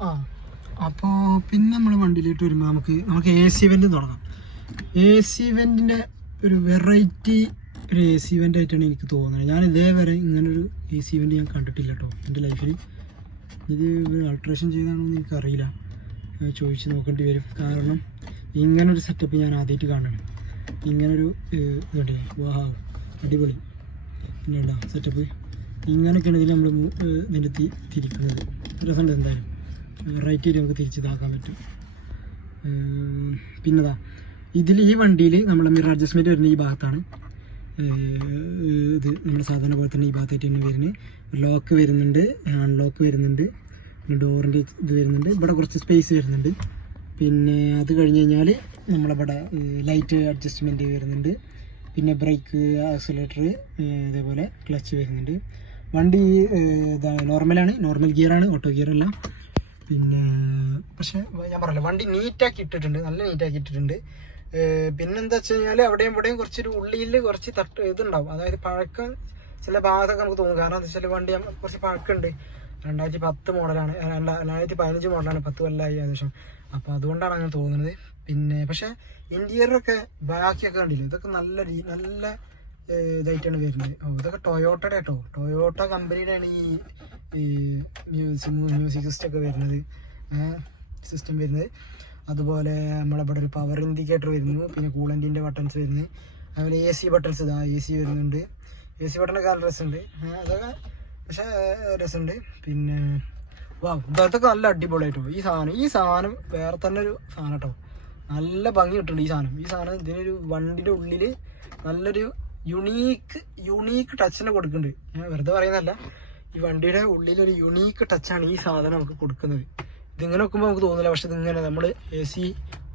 ആ. അപ്പോൾ പിന്നെ നമ്മൾ വണ്ടിയിലേക്ക് വരുമ്പോൾ നമുക്ക് നമുക്ക് എ സി ഇവന്റ് തുടങ്ങാം. എ സി ഇവന്റിന്റെ ഒരു വെറൈറ്റി ഒരു എ സി ഇവന്റ് ആയിട്ടാണ് എനിക്ക് തോന്നുന്നത്. ഞാൻ ഇതേവരെ ഇങ്ങനൊരു എ സി ഇവന്റ് ഞാൻ കണ്ടിട്ടില്ല കേട്ടോ എന്റെ ലൈഫിൽ ഇത് അൾട്രേഷൻ ചെയ്താണോ എന്ന് എനിക്കറിയില്ല. ചോദിച്ച് നോക്കേണ്ടി വരും. കാരണം ഇങ്ങനൊരു സെറ്റപ്പ് ഞാൻ ആദ്യമായിട്ട് കാണണം ഇങ്ങനൊരു ഇതുണ്ട് വാ അടിപൊളി. പിന്നെ സെറ്റപ്പ് ഇങ്ങനെയൊക്കെയാണ് ഇതിൽ നമ്മൾ ഇതിന്റെ തി തിരിക്കുന്നത്. രസമുണ്ട് എന്തായാലും? റൈറ്റ് നമുക്ക് തിരിച്ച് ഇതാക്കാൻ പറ്റും പിന്നെതാ ഇതിൽ ഈ വണ്ടിയിൽ നമ്മൾ മിറർ അഡ്ജസ്റ്റ്മെന്റ് വരുന്ന ഈ ഭാഗത്താണ്. ഇത് നമ്മുടെ സാധാരണ പോലെ തന്നെ ഈ ഭാഗത്തായിട്ട് തന്നെ വരുന്നത്. ലോക്ക് വരുന്നുണ്ട് അൺലോക്ക് വരുന്നുണ്ട് ഡോറിന്റെ ഇത് വരുന്നുണ്ട്. ഇവിടെ കുറച്ച് സ്പേസ് വരുന്നുണ്ട്. പിന്നെ അത് കഴിഞ്ഞ് കഴിഞ്ഞാൽ നമ്മളിവിടെ ലൈറ്റ് അഡ്ജസ്റ്റ്മെന്റ് വരുന്നുണ്ട്. പിന്നെ ബ്രേക്ക് ആക്സിലേറ്റർ ഇതേപോലെ ക്ലച്ച് വരുന്നുണ്ട്. വണ്ടി നോർമലാണ് നോർമൽ ഗിയറാണ് ഓട്ടോ ഗിയർ അല്ല. പിന്നെ പക്ഷെ ഞാൻ പറഞ്ഞില്ല വണ്ടി നീറ്റാക്കി ഇട്ടിട്ടുണ്ട് നല്ല നീറ്റാക്കി ഇട്ടിട്ടുണ്ട്. പിന്നെന്താ വെച്ച് കഴിഞ്ഞാൽ അവിടെയും ഇവിടെയും കുറച്ചൊരു ഉള്ളിയിൽ കുറച്ച് തട്ട് ഇതുണ്ടാവും. അതായത് പഴക്കം ചില ഭാഗത്തൊക്കെ നമുക്ക് തോന്നും. കാരണം എന്താ വെച്ചാൽ വണ്ടി കുറച്ച് പഴക്കമുണ്ട്. രണ്ടായിരത്തി പത്ത് മോഡലാണ്. രണ്ടായിരത്തി പതിനഞ്ച് മോഡലാണ്. പത്ത് കൊല്ലമായി ഏകദേശം. അപ്പോൾ അതുകൊണ്ടാണ് അങ്ങനെ തോന്നുന്നത്. പിന്നെ പക്ഷേ ഇന്റീരിയറൊക്കെ ബാക്കിയൊക്കെ കണ്ടില്ല? ഇതൊക്കെ നല്ല രീ- നല്ല ഇതായിട്ടാണ് വരുന്നത്. ഓ ഇതൊക്കെ ടൊയോട്ടയുടെ കേട്ടോ. ടൊയോട്ട കമ്പനിയുടെയാണ് ഈ മ്യൂസിക് മ്യൂസിക് സിസ്റ്റം ഒക്കെ വരുന്നത്. സിസ്റ്റം വരുന്നത്. അതുപോലെ നമ്മളിവിടെ ഒരു പവർ ഇൻഡിക്കേറ്റർ വരുന്നു. പിന്നെ കൂളന്റിന്റെ ബട്ടൺസ് വരുന്നു അതുപോലെ എ സി ബട്ടൺസ് ഇതാ എ സി വരുന്നുണ്ട്. എ സി ബട്ടണൊക്കെ നല്ല രസമുണ്ട്. അതൊക്കെ പക്ഷേ രസമുണ്ട്. പിന്നെ വാ ഇതൊക്കെ നല്ല അടിപൊളിയായിട്ടോ. ഈ സാധനം ഈ സാധനം വേറെ തന്നെ ഒരു സാധനം കേട്ടോ. നല്ല ഭംഗി കിട്ടുന്നുണ്ട് ഈ സാധനം. ഈ സാധനം ഇതിനൊരു വണ്ടിന്റെ ഉള്ളിൽ നല്ലൊരു യുണീക്ക് യുണീക്ക് ടച്ചിനെ കൊടുക്കുന്നുണ്ട് ഞാൻ വെറുതെ പറയുന്നതല്ല. ഈ വണ്ടിയുടെ ഉള്ളിലൊരു യുണീക്ക് ടച്ചാണ് ഈ സാധനം നമുക്ക് കൊടുക്കുന്നത്. ഇതിങ്ങനെ നോക്കുമ്പോൾ നമുക്ക് തോന്നില്ല പക്ഷെ ഇതിങ്ങനെ നമ്മൾ എ സി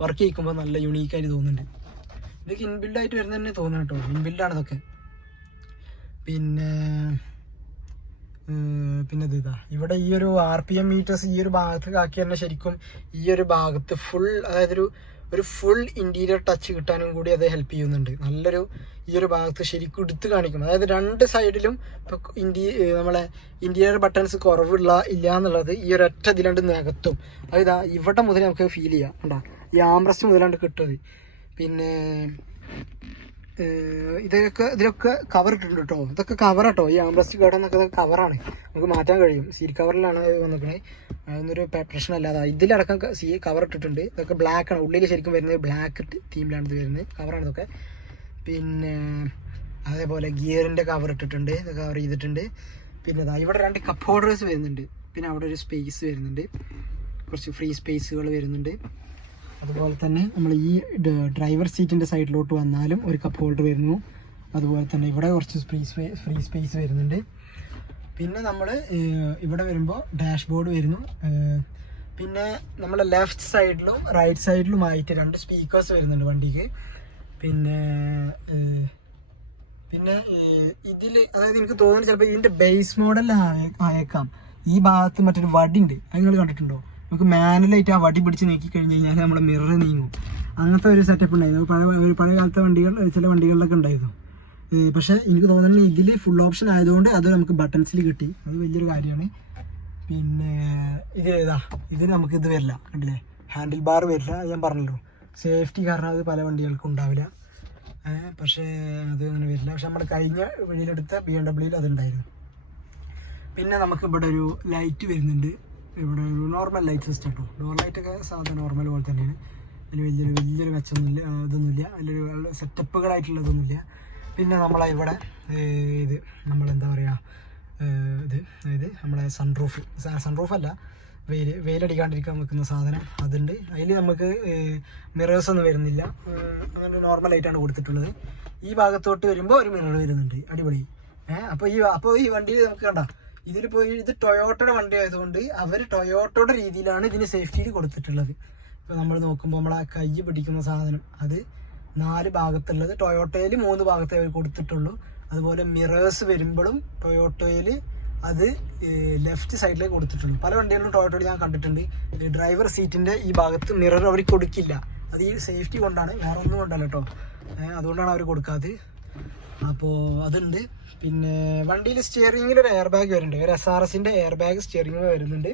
വർക്ക് ചെയ്യിക്കുമ്പോൾ നല്ല യുണീക്കായിട്ട് തോന്നുന്നുണ്ട്. ഇതൊക്കെ ഇൻബിൽഡ് ആയിട്ട് വരുന്ന തന്നെ തോന്നുന്നു കേട്ടോ. ഇൻബിൽഡാണ് ഇതൊക്കെ. പിന്നെ പിന്നെ ഇതാ ഇവിടെ ഈ ഒരു ആർ പി എം മീറ്റേഴ്സ് ഈ ഒരു ഭാഗത്ത് ആക്കി തന്നെ ശരിക്കും ഈ ഒരു ഭാഗത്ത് ഫുൾ അതായത് ഒരു ഒരു ഫുൾ ഇന്റീരിയർ ടച്ച് കിട്ടാനും കൂടി അത് ഹെൽപ്പ് ചെയ്യുന്നുണ്ട്. നല്ലൊരു ഈ ഒരു ഭാഗത്ത് ശരിക്കും എടുത്ത് കാണിക്കും. അതായത് രണ്ട് സൈഡിലും ഇപ്പോൾ ഇന്റീ നമ്മളെ ഇന്റീരിയർ ബട്ടൺസ് കുറവുള്ള ഇല്ല എന്നുള്ളത് ഈ ഒരു ഒറ്റ ഇതിലാണ്ട് നികത്തും. അതായത് ഇവിടെ മുതൽ നമുക്ക് ഫീൽ ചെയ്യാം. കണ്ടാ ഈ ആംബ്രസ് മുതലാണ്ട് കിട്ടുന്നത് പിന്നെ ഇതൊക്കെ ഇതിലൊക്കെ കവർ ഇട്ടിട്ടുണ്ട് കേട്ടോ ഇതൊക്കെ കവറാട്ടോ ഈ ആംബ്രസ് കേട്ടോ എന്നൊക്കെ കവറാണ് നമുക്ക് മാറ്റാൻ കഴിയും. സീറ്റ് കവറിലാണ് വന്നിരിക്കണേ. അതൊന്നൊരു പ- പ്രശ്നമല്ല. അതാ ഇതിലടക്കം സി കവർ ഇട്ടിട്ടുണ്ട്. ഇതൊക്കെ ബ്ലാക്ക് ആണ്. ഉള്ളിൽ ശരിക്കും വരുന്നത് ബ്ലാക്ക് തീമിലാണ് ഇത് വരുന്നത്. കവറാണ് ഇതൊക്കെ. പിന്നെ അതേപോലെ ഗിയറിന്റെ കവർ ഇട്ടിട്ടുണ്ട്. ഇത് കവർ ചെയ്തിട്ടുണ്ട്. പിന്നെ അതാ ഇവിടെ രണ്ട് കപ്പ് ഹോൾഡേഴ്സ് വരുന്നുണ്ട്. പിന്നെ അവിടെ ഒരു സ്പേസ് വരുന്നുണ്ട്. കുറച്ച് ഫ്രീ സ്പേസുകൾ വരുന്നുണ്ട്. അതുപോലെ തന്നെ നമ്മൾ ഈ ഡ്രൈവർ സീറ്റിന്റെ സൈഡിലോട്ട് വന്നാലും ഒരു കപ്പ് ഹോൾഡർ വരുന്നു. അതുപോലെ തന്നെ ഇവിടെ കുറച്ച് ഫ്രീ സ്പേസ് ഫ്രീ സ്പേസ് വരുന്നുണ്ട്. പിന്നെ നമ്മൾ ഇവിടെ വരുമ്പോൾ ഡാഷ്ബോർഡ് വരുന്നു. പിന്നെ നമ്മുടെ ലെഫ്റ്റ് സൈഡിലും റൈറ്റ് സൈഡിലുമായിട്ട് രണ്ട് സ്പീക്കേഴ്സ് വരുന്നുണ്ട് വണ്ടിക്ക്. പിന്നെ പിന്നെ ഇതിൽ അതായത് എനിക്ക് തോന്നുന്നു ചിലപ്പോൾ ഇതിന്റെ ബേസ് മോഡൽ അയക്കാം ഈ ഭാഗത്ത് മറ്റൊരു വടി ഉണ്ട് അത് നിങ്ങൾ കണ്ടിട്ടുണ്ടോ? നമുക്ക് മാനുവലായിട്ട് ആ വടി പിടിച്ച് നീക്കി കഴിഞ്ഞ് കഴിഞ്ഞാൽ നമ്മുടെ മിറർ നീങ്ങും. അങ്ങനത്തെ ഒരു സെറ്റപ്പ് ഉണ്ടായിരുന്നു. പഴയ പഴയ കാലത്തെ വണ്ടികൾ ചില വണ്ടികളിലൊക്കെ ഉണ്ടായിരുന്നു. പക്ഷേ എനിക്ക് തോന്നുന്നത് ഇതിൽ ഫുൾ ഓപ്ഷൻ ആയതുകൊണ്ട് അത് നമുക്ക് ബട്ടൺസിൽ കിട്ടി. അത് വലിയൊരു കാര്യമാണ്. പിന്നെ ഇത് ഇതാ ഇത് നമുക്ക് ഇത് വരില്ല. കണ്ടില്ലേ? ഹാൻഡിൽ ബാർ വരില്ല. ഞാൻ പറഞ്ഞല്ലോ. സേഫ്റ്റി കാരണം അത് പല വണ്ടികൾക്കും ഉണ്ടാവില്ല. പക്ഷേ അത് അങ്ങനെ വരില്ല. പക്ഷെ നമ്മുടെ കഴിഞ്ഞ വഴിയിലെടുത്ത ബി എം ഡബ്ല്യൂയിൽ അതുണ്ടായിരുന്നു. പിന്നെ നമുക്ക് ഇവിടെ ഒരു ലൈറ്റ് വരുന്നുണ്ട്. ഇവിടെ ഒരു നോർമൽ ലൈറ്റ് സിസ്റ്റം കേട്ടോ ഡോർ ലൈറ്റ് ഒക്കെ സാധാരണ നോർമൽ പോലെ തന്നെയാണ്. അതിൽ വലിയൊരു വലിയൊരു മെച്ചമൊന്നുമില്ല ഇതൊന്നുമില്ല അതിലൊരു സെറ്റപ്പുകളായിട്ടുള്ളതൊന്നുമില്ല പിന്നെ നമ്മളെ ഇവിടെ ഇത് നമ്മളെന്താ പറയുക ഇത് അതായത് നമ്മളെ സൺറൂഫ് സൺറൂഫ് അല്ല വെയിൽ വെയിലടിക്കാണ്ടിരിക്കാൻ വെക്കുന്ന സാധനം അതുണ്ട്. അതിൽ നമുക്ക് മിറേഴ്സ് ഒന്നും വരുന്നില്ല. അങ്ങനെ നോർമൽ ആയിട്ടാണ് കൊടുത്തിട്ടുള്ളത്. ഈ ഭാഗത്തോട്ട് വരുമ്പോൾ ഒരു മിറർ വരുന്നുണ്ട്. അടിപൊളി. ഏഹ് അപ്പോൾ ഈ അപ്പോൾ ഈ വണ്ടിയിൽ നമുക്ക് കണ്ട പോയി ഇത് ടൊയോട്ടയുടെ വണ്ടി ആയതുകൊണ്ട് അവർ ടൊയോട്ടയുടെ രീതിയിലാണ് ഇതിന് സേഫ്റ്റിയിൽ കൊടുത്തിട്ടുള്ളത്. ഇപ്പോൾ നമ്മൾ നോക്കുമ്പോൾ നമ്മൾ ആ കൈ പിടിക്കുന്ന സാധനം അത് നാല് ഭാഗത്തുള്ളത്. ടൊയോട്ടയിൽ മൂന്ന് ഭാഗത്തേ കൊടുത്തിട്ടുള്ളൂ. അതുപോലെ മിറേഴ്സ് വരുമ്പോഴും ടൊയോട്ടയിൽ അത് ലെഫ്റ്റ് സൈഡിലേക്ക് കൊടുത്തിട്ടുള്ളൂ. പല വണ്ടികളിലും ടൊയോട്ടയിൽ ഞാൻ കണ്ടിട്ടുണ്ട്. ഡ്രൈവർ സീറ്റിന്റെ ഈ ഭാഗത്ത് മിറർ അവർ കൊടുക്കില്ല. അത് ഈ സേഫ്റ്റി കൊണ്ടാണ്. വേറെ ഒന്നും കൊണ്ടല്ല കേട്ടോ അതുകൊണ്ടാണ് അവർ കൊടുക്കാത്തത്. അപ്പോൾ അതുണ്ട്. പിന്നെ വണ്ടിയിൽ സ്റ്റിയറിങ്ങിൽ ഒരു എയർ ബാഗ് വരുന്നുണ്ട്. ഒരു എസ് ആർ എസിന്റെ എയർ ബാഗ് സ്റ്റിയറിങ്ങിൽ വരുന്നുണ്ട്.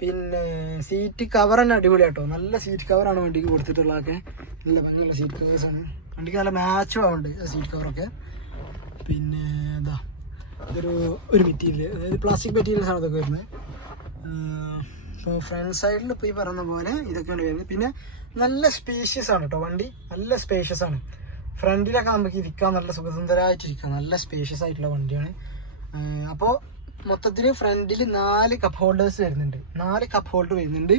പിന്നെ സീറ്റ് കവർ തന്നെ അടിപൊളിയാട്ടോ. നല്ല സീറ്റ് കവറാണ് വണ്ടിക്ക് കൊടുത്തിട്ടുള്ളതൊക്കെ. നല്ല ഭംഗിയുള്ള സീറ്റ് കവേഴ്സാണ് വണ്ടിക്ക് നല്ല മാച്ചും ആവുന്നുണ്ട് സീറ്റ് കവറൊക്കെ പിന്നെ എന്താ ഇതൊരു ഒരു മെറ്റീരിയൽ അതായത് പ്ലാസ്റ്റിക് മെറ്റീരിയൽസ് ആണ് ഇതൊക്കെ വരുന്നത്. ഇപ്പോൾ ഫ്രണ്ട് സൈഡിൽ ഇപ്പോൾ ഈ പറഞ്ഞ പോലെ ഇതൊക്കെയാണ് വരുന്നത്. പിന്നെ നല്ല സ്പേഷ്യസ് ആണ് കേട്ടോ വണ്ടി. നല്ല സ്പേഷ്യസ് ആണ്. ഫ്രണ്ടിലൊക്കെ നമുക്ക് ഇരിക്കാൻ നല്ല സുഖസുന്ദരമായിട്ടിരിക്കാം നല്ല സ്പേഷ്യസ് ആയിട്ടുള്ള വണ്ടിയാണ്. അപ്പോൾ മൊത്തത്തിൽ ഫ്രണ്ടിൽ നാല് കപ്പ് ഹോൾഡേഴ്സ് വരുന്നുണ്ട്. നാല് കപ്പ് ഹോൾഡർ വരുന്നുണ്ട്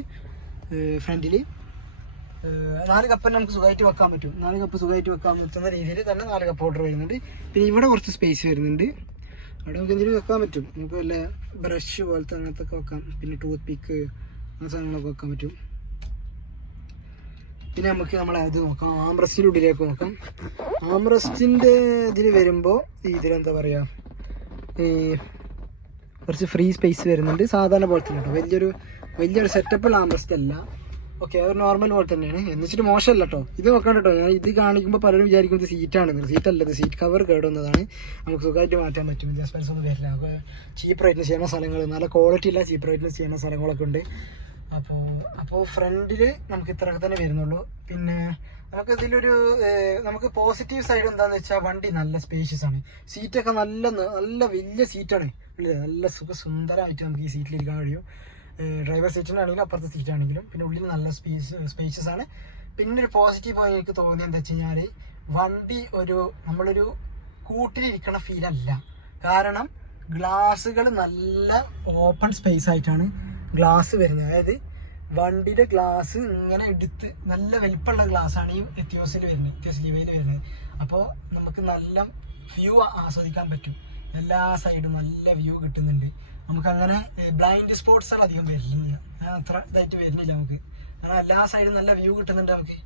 ഫ്രണ്ടിൽ നാല് കപ്പ് നമുക്ക് സുഖമായിട്ട് വെക്കാൻ പറ്റും. നാല് കപ്പ് സുഖമായിട്ട് വെക്കാൻ പറ്റുന്ന രീതിയിൽ തന്നെ നാല് കപ്പ് ഹോൾഡർ വരുന്നുണ്ട്. പിന്നെ ഇവിടെ കുറച്ച് സ്പേസ് വരുന്നുണ്ട്. അവിടെ നമുക്ക് എന്തെങ്കിലും വെക്കാൻ പറ്റും. നമുക്ക് വല്ല ബ്രഷ് പോലത്തെ അങ്ങനത്തെ ഒക്കെ വെക്കാം. പിന്നെ ടൂത്ത് പിക്ക് ആ സാധനങ്ങളൊക്കെ വെക്കാൻ പറ്റും. പിന്നെ നമുക്ക് നമ്മളെ അത് നോക്കാം. ആംബ്രസ്റ്റിന്റെ ഉള്ളിലേക്ക് നോക്കാം. ആംബ്രസ്റ്റിന്റെ ഇതിൽ വരുമ്പോൾ ഇതിലെന്താ പറയുക ഈ കുറച്ച് ഫ്രീ സ്പേസ് വരുന്നുണ്ട്. സാധാരണ പോലെ തന്നെ കേട്ടോ വലിയൊരു വലിയൊരു സെറ്റപ്പ് ആംബ്രസ്റ്റ് അല്ല. ഓക്കെ ഒരു നോർമൽ പോലെ തന്നെയാണ്. എന്ന് വെച്ചിട്ട് മോശമല്ല കേട്ടോ ഇത് നോക്കാം കേട്ടോ ഞാൻ ഇത് കാണിക്കുമ്പോൾ പലരും വിചാരിക്കും ഇത് സീറ്റാണ് സീറ്റ് അല്ല ഇത് സീറ്റ് കവർ കേടുന്നതാണ്. നമുക്ക് സുഖമായിട്ട് മാറ്റാൻ പറ്റും. ജസ്പെൻസ് ഒന്നും വരില്ല. നമുക്ക് ചീപ്പ് റേറ്റിന് ചെയ്യുന്ന സ്ഥലങ്ങൾ നല്ല ക്വാളിറ്റി ഇല്ല ചീപ്പ് റേറ്റിന് ചെയ്യുന്ന സ്ഥലങ്ങളൊക്കെ ഉണ്ട്. അപ്പോൾ അപ്പോൾ ഫ്രണ്ടിൽ നമുക്ക് ഇത്രയൊക്കെ തന്നെ വരുന്നുള്ളൂ. പിന്നെ നമുക്ക് ഇതിലൊരു നമുക്ക് പോസിറ്റീവ് സൈഡ് എന്താണെന്ന് വെച്ചാൽ വണ്ടി നല്ല സ്പേഷ്യസ് ആണ്. സീറ്റൊക്കെ നല്ല നല്ല വലിയ സീറ്റാണ് ഉള്ളത് നല്ല സുഖ സുന്ദരമായിട്ട് നമുക്ക് ഈ സീറ്റിലിരിക്കാൻ കഴിയും. ഡ്രൈവർ സീറ്റിനാണെങ്കിലും അപ്പുറത്തെ സീറ്റാണെങ്കിലും പിന്നെ ഉള്ളിൽ നല്ല സ്പേസ് സ്പേസസ് ആണ്. പിന്നെ ഒരു പോസിറ്റീവ് ആയി എനിക്ക് തോന്നിയത് എന്താ വെച്ച് കഴിഞ്ഞാൽ വണ്ടി ഒരു നമ്മളൊരു കൂട്ടിലിരിക്കണ ഫീൽ അല്ല. കാരണം ഗ്ലാസ്സുകൾ നല്ല ഓപ്പൺ സ്പേസ് ആയിട്ടാണ് ഗ്ലാസ് വരുന്നത്. അതായത് വണ്ടിയുടെ ഗ്ലാസ് ഇങ്ങനെ എടുത്ത് നല്ല വലിപ്പമുള്ള ഗ്ലാസ് ആണ് ഈ എത്തിയോസിൽ വരുന്നത് എത്തിയോസ് ലിവയിൽ വരുന്നത്. അപ്പോൾ നമുക്ക് നല്ല വ്യൂ ആസ്വദിക്കാൻ പറ്റും. എല്ലാ സൈഡും നല്ല വ്യൂ കിട്ടുന്നുണ്ട്. നമുക്ക് അങ്ങനെ ബ്ലൈൻഡ് സ്പോട്ട്സുകൾ അധികം വരില്ല അത്ര ഇതായിട്ട് വരുന്നില്ല നമുക്ക്. കാരണം എല്ലാ സൈഡും നല്ല വ്യൂ കിട്ടുന്നുണ്ട് നമുക്ക്.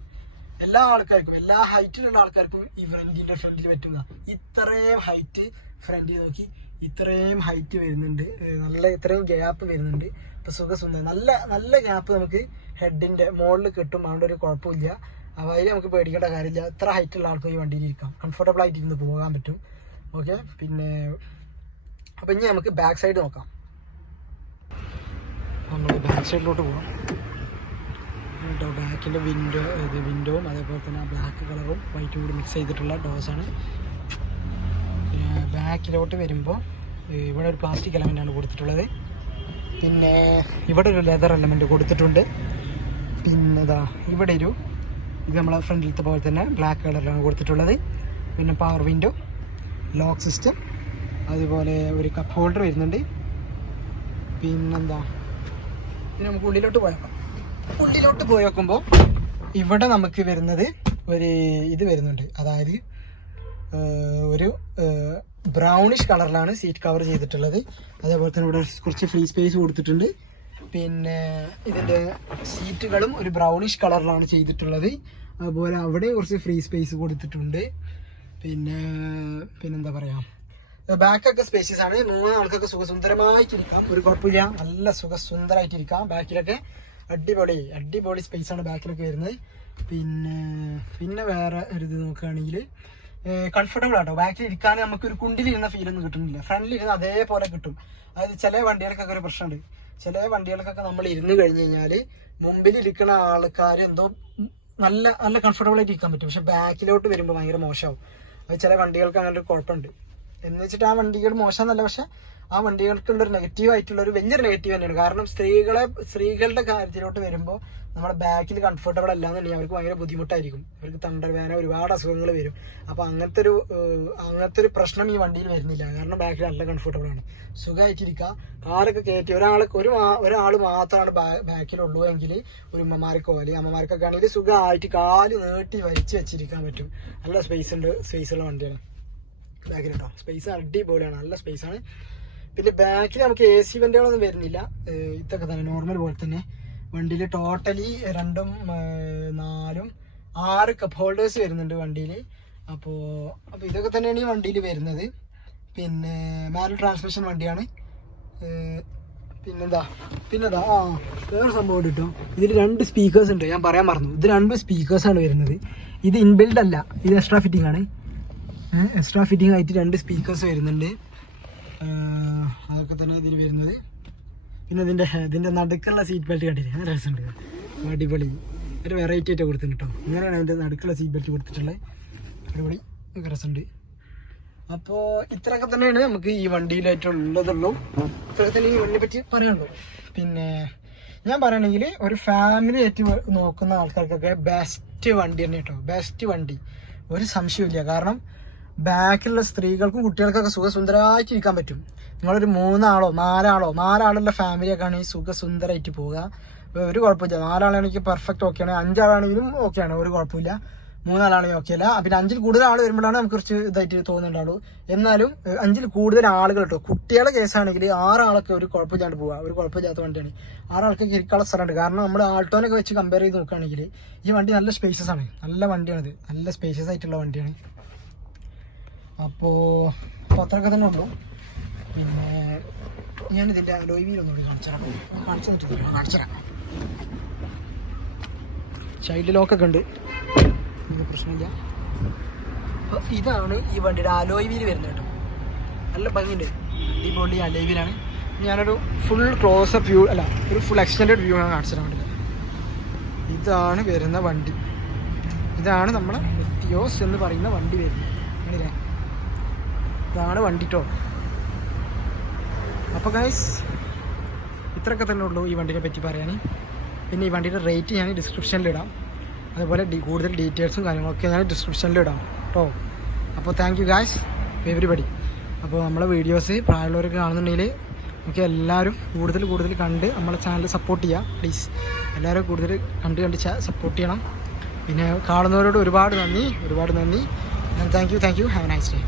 എല്ലാ ആൾക്കാർക്കും എല്ലാ ഹൈറ്റിലുള്ള ആൾക്കാർക്കും ഈ ഫ്രണ്ടിന്റെ ഫ്രണ്ടിൽ പറ്റുന്ന ഇത്രയും ഹൈറ്റ് ഫ്രണ്ടിൽ നോക്കി ഇത്രയും ഹൈറ്റ് വരുന്നുണ്ട്. നല്ല ഇത്രയും ഗ്യാപ്പ് വരുന്നുണ്ട്. ഇപ്പൊ സുഖസുന്ദരം നല്ല നല്ല ഗ്യാപ്പ് നമുക്ക് ഹെഡിന്റെ മുകളിൽ കിട്ടും. അതുകൊണ്ട് ഒരു കുഴപ്പമില്ല. അപ്പോൾ അതിൽ നമുക്ക് പേടിക്കേണ്ട കാര്യമില്ല. ഇത്ര ഹൈറ്റ് ഉള്ള ആൾക്കും ഈ വണ്ടിയിൽ ഇരിക്കാം. കംഫർട്ടബിൾ ആയിട്ട് ഇരുന്ന് പോകാൻ പറ്റും. ഓക്കെ പിന്നെ അപ്പം ഇനി നമുക്ക് ബാക്ക് സൈഡ് നോക്കാം. നമ്മൾ ബാക്ക് സൈഡിലോട്ട് പോകാം കേട്ടോ ബാക്കിന്റെ വിൻഡോ ഇത് വിൻഡോവും അതേപോലെ തന്നെ ബ്ലാക്ക് കളറും വൈറ്റും കൂടി മിക്സ് ചെയ്തിട്ടുള്ള ഡോസാണ് ബാക്കിലോട്ട് വരുമ്പോൾ ഇവിടെ ഒരു പ്ലാസ്റ്റിക് എലമെന്റാണ് കൊടുത്തിട്ടുള്ളത്. പിന്നെ ഇവിടെ ഒരു ലെതർ എലമെന്റ് കൊടുത്തിട്ടുണ്ട്. പിന്നെ ഇതാ ഇവിടെ ഒരു ഇത് നമ്മളെ ഫ്രണ്ടിലത്തെ പോലെ തന്നെ ബ്ലാക്ക് കളറിലാണ് കൊടുത്തിട്ടുള്ളത്. പിന്നെ പവർ വിൻഡോ ലോക്ക് സിസ്റ്റം. അതുപോലെ ഒരു കപ്പ് ഹോൾഡർ വരുന്നുണ്ട്. പിന്നെന്താ? ഇനി നമുക്ക് ഉള്ളിലോട്ട് പോയേക്കാം ഉള്ളിലോട്ട് പോയി നോക്കുമ്പോൾ ഇവിടെ നമുക്ക് വരുന്നത് ഒരു ഇത് വരുന്നുണ്ട്. അതായത് ഒരു ബ്രൗണിഷ് കളറിലാണ് സീറ്റ് കവർ ചെയ്തിട്ടുള്ളത്. അതേപോലെ തന്നെ ഇവിടെ കുറച്ച് ഫ്രീ സ്പേസ് കൊടുത്തിട്ടുണ്ട്. പിന്നെ ഇതിന്റെ സീറ്റുകളും ഒരു ബ്രൗണിഷ് കളറിലാണ് ചെയ്തിട്ടുള്ളത്. അതുപോലെ അവിടെ കുറച്ച് ഫ്രീ സ്പേസ് കൊടുത്തിട്ടുണ്ട്. പിന്നെ പിന്നെന്താ പറയുക ബാക്കൊക്കെ സ്പേഷ്യസ് ആണ്. മൂന്ന് ആൾക്കൊക്കെ സുഖസുന്ദരമായിട്ടിരിക്കാം ഒരു കുഴപ്പമില്ല. നല്ല സുഖസുന്ദരമായിട്ടിരിക്കാം ബാക്കിലൊക്കെ. അടിപൊളി അടിപൊളി സ്പേസ് ആണ് ബാക്കിലൊക്കെ വരുന്നത്. പിന്നെ പിന്നെ വേറെ ഒരു ഇത് നോക്കുകയാണെങ്കിൽ കംഫർട്ടബിൾ ആട്ടോ. ബാക്കിൽ ഇരിക്കാൻ നമുക്ക് ഒരു കുണ്ടിലിരുന്ന ഫീൽ ഒന്നും കിട്ടുന്നില്ല. ഫ്രണ്ടിൽ ഇരുന്ന് അതേപോലെ കിട്ടും. അതായത് ചില വണ്ടികൾക്കൊക്കെ ഒരു പ്രശ്നമുണ്ട്. ചില വണ്ടികൾക്കൊക്കെ നമ്മൾ ഇരുന്ന് കഴിഞ്ഞ് കഴിഞ്ഞാൽ മുമ്പിൽ ഇരിക്കുന്ന ആൾക്കാർ എന്തോ നല്ല നല്ല കംഫർട്ടബിൾ ആയിട്ട് ഇരിക്കാൻ പറ്റും. പക്ഷെ ബാക്കിലോട്ട് വരുമ്പോൾ ഭയങ്കര മോശമാവും. ചില വണ്ടികൾക്ക് അങ്ങനെ ഒരു കുഴപ്പമുണ്ട്. എന്ന് വെച്ചിട്ട് ആ വണ്ടികൾ മോശമെന്നല്ല പക്ഷെ ആ വണ്ടികൾക്കുള്ള ഒരു നെഗറ്റീവ് ആയിട്ടുള്ള ഒരു വലിയൊരു നെഗറ്റീവ് തന്നെയാണ്. കാരണം സ്ത്രീകളെ സ്ത്രീകളുടെ കാര്യത്തിലോട്ട് വരുമ്പോൾ നമ്മുടെ ബാക്കിൽ കംഫർട്ടബിൾ അല്ല എന്നുണ്ടെങ്കിൽ അവർക്ക് ഭയങ്കര ബുദ്ധിമുട്ടായിരിക്കും. അവർക്ക് തണ്ടർവേന ഒരുപാട് അസുഖങ്ങൾ വരും. അപ്പോൾ അങ്ങനത്തെ ഒരു അങ്ങനത്തെ ഒരു പ്രശ്നം ഈ വണ്ടിയിൽ വരുന്നില്ല. കാരണം ബാക്കിൽ നല്ല കംഫർട്ടബിൾ ആണ്. സുഖമായിട്ടിരിക്കുക കാലൊക്കെ കയറ്റി. ഒരാൾ ഒരു ഒരാൾ മാത്രമാണ് ബാക്കിലുള്ളൂ എങ്കിൽ ഒരു ഉമ്മമാർക്കോ അല്ലെങ്കിൽ അമ്മമാർക്കൊക്കെ ആണെങ്കിൽ സുഖമായിട്ട് കാൽ നീട്ടി വലിച്ചു വെച്ചിരിക്കാൻ പറ്റും. നല്ല സ്പേസ് ഉണ്ട് സ്പേസ് ഉള്ള വണ്ടിയാണ്. ബാക്കിൽ കേട്ടോ സ്പേസ് അടിപൊളിയാണ്. നല്ല സ്പേസ് ആണ്. പിന്നെ ബാക്കിൽ നമുക്ക് എ സി വണ്ടികളൊന്നും വരുന്നില്ല. ഇതൊക്കെ തന്നെ നോർമൽ പോലെ തന്നെ. വണ്ടിയിൽ ടോട്ടലി രണ്ടും നാലും ആറ് കപ്പ് ഹോൾഡേഴ്സ് വരുന്നുണ്ട് വണ്ടിയിൽ അപ്പോൾ അപ്പോൾ ഇതൊക്കെ തന്നെയാണ് ഈ വണ്ടിയിൽ വരുന്നത്. പിന്നെ മാനുവൽ ട്രാൻസ്മിഷൻ വണ്ടിയാണ്. പിന്നെന്താ? പിന്നെന്താ? ആ വേറെ സംഭവം കിട്ടും. ഇതിൽ രണ്ട് സ്പീക്കേഴ്സ് ഉണ്ട്. ഞാൻ പറയാൻ മറന്നു. ഇത് രണ്ട് സ്പീക്കേഴ്സാണ് വരുന്നത്. ഇത് ഇൻബിൽഡ് അല്ല. ഇത് എക്സ്ട്രാ ഫിറ്റിംഗ് ആണ്. എക്സ്ട്രാ ഫിറ്റിംഗ് ആയിട്ട് രണ്ട് സ്പീക്കേഴ്സ് വരുന്നുണ്ട്. അതൊക്കെ തന്നെ ഇതിന് വരുന്നത്. പിന്നെ ഇതിന്റെ ഇതിന്റെ നടുക്കുള്ള സീറ്റ് ബെൽറ്റ് കണ്ടില്ലേ? രസമുണ്ട് അടിപൊളി. ഒരു വെറൈറ്റി ആയിട്ട് കൊടുത്തിട്ടുണ്ട് കേട്ടോ. ഇങ്ങനെയാണ് അതിന്റെ നടുക്കുള്ള സീറ്റ് ബെൽറ്റ് കൊടുത്തിട്ടുള്ളത്. അടിപൊളി. രസമുണ്ട്. അപ്പോൾ ഇത്രയൊക്കെ തന്നെയാണ് നമുക്ക് ഈ വണ്ടിയിലായിട്ടുള്ളതുള്ളൂ. ഇത്രയൊക്കെ തന്നെ ഈ വണ്ടിയെ പറ്റി പറയാനുള്ളൂ. പിന്നെ ഞാൻ പറയുകയാണെങ്കിൽ ഒരു ഫാമിലി ആയിട്ട് നോക്കുന്ന ആൾക്കാർക്കൊക്കെ ബെസ്റ്റ് വണ്ടി തന്നെ കേട്ടോ. ബെസ്റ്റ് വണ്ടി. ഒരു സംശയമില്ല കാരണം ബാക്കിലുള്ള സ്ത്രീകൾക്കും കുട്ടികൾക്കൊക്കെ സുഖസുന്ദരമായിട്ട് ഇരിക്കാൻ പറ്റും. നിങ്ങളൊരു മൂന്നാളോ നാലാളോ നാലാളുള്ള ഫാമിലിയൊക്കെ ആണെങ്കിൽ സുഖസുന്ദരമായിട്ട് പോവുക. ഒരു കുഴപ്പമില്ല. നാലാളാണെങ്കിൽ പെർഫെക്റ്റ് ഓക്കെയാണ് അഞ്ചാളാണെങ്കിലും ഓക്കെയാണ് ഒരു കുഴപ്പമില്ല. മൂന്നാളാണെങ്കിൽ ഓക്കെ അല്ല. പിന്നെ അഞ്ചിൽ കൂടുതൽ ആൾ വരുമ്പോഴാണ് നമുക്ക് കുറച്ച് ഇതായിട്ട് തോന്നുന്നുണ്ടാവുള്ളൂ. എന്നാലും അഞ്ചിൽ കൂടുതൽ ആളുകൾ കേട്ടോ. കുട്ടികളുടെ കേസാണെങ്കിൽ ആറാളൊക്കെ ഒരു കുഴപ്പമില്ലാണ്ട് പോവുക. ഒരു കുഴപ്പമില്ലാത്ത വണ്ടിയാണ്. ആറാൾക്കൊക്കെ ഇരിക്കാനുള്ള സ്ഥലമുണ്ട്. കാരണം നമ്മൾ ആൾട്ടോനൊക്കെ വെച്ച് കമ്പയർ ചെയ്ത് നോക്കുകയാണെങ്കിൽ ഈ വണ്ടി നല്ല സ്പേഷ്യസ് ആണ്. നല്ല വണ്ടിയാണിത്. നല്ല സ്പേഷ്യസ് ആയിട്ടുള്ള വണ്ടിയാണ്. അപ്പോൾ അത്രയൊക്കെ തന്നെ ഉള്ളൂ പിന്നെ ഞാനിതിന്റെ അലോയ് കാണിച്ചുതരാം. കാണിച്ചു തന്നിട്ടില്ല കാണിച്ചറാം ചൈൽഡ് ലോക്കൊക്കെ ഉണ്ട്. പ്രശ്നമില്ല. അപ്പോൾ ഇതാണ് ഈ വണ്ടിയുടെ അലോയ് വീൽ വരുന്നത് കേട്ടോ. നല്ല ഭംഗിയുണ്ട്. അടിപൊളി അലോയ് വീലാണ്. ഞാനൊരു ഫുൾ ക്ലോസപ്പ് വ്യൂ അല്ല ഒരു ഫുൾ എക്സ്റ്റൻഡ് വ്യൂ ആണ് കാണിച്ചു തരാൻ ഇതാണ് വരുന്ന വണ്ടി. ഇതാണ് നമ്മളെ എത്തിയോസ് എന്ന് പറയുന്ന വണ്ടി വരുന്നത്. കണ്ടില്ലേ ഇതാണ് വണ്ടി ടോ അപ്പോൾ ഗൈസ് ഇത്രയൊക്കെ തന്നെ ഉള്ളൂ ഈ വണ്ടിനെ പറ്റി പറയാൻ പിന്നെ ഈ വണ്ടിയുടെ റേറ്റ് ഞാൻ ഡിസ്ക്രിപ്ഷനിൽ ഇടാം. അതുപോലെ കൂടുതൽ ഡീറ്റെയിൽസും കാര്യങ്ങളൊക്കെ ഞാൻ ഡിസ്ക്രിപ്ഷനിൽ ഇടാം കേട്ടോ അപ്പോൾ താങ്ക് യു ഗായ്സ് എവരിബഡി അപ്പോൾ നമ്മളെ വീഡിയോസ് പ്രായമുള്ളവരൊക്കെ കാണുന്നുണ്ടെങ്കിൽ നമുക്ക് എല്ലാവരും കൂടുതൽ കൂടുതൽ കണ്ട് നമ്മളെ ചാനൽ സപ്പോർട്ട് ചെയ്യുക പ്ലീസ് എല്ലാവരും കൂടുതൽ കണ്ട് കണ്ട് സപ്പോർട്ട് ചെയ്യണം. പിന്നെ കാണുന്നവരോട് ഒരുപാട് നന്ദി ഒരുപാട് നന്ദി. Thank you thank you have nice day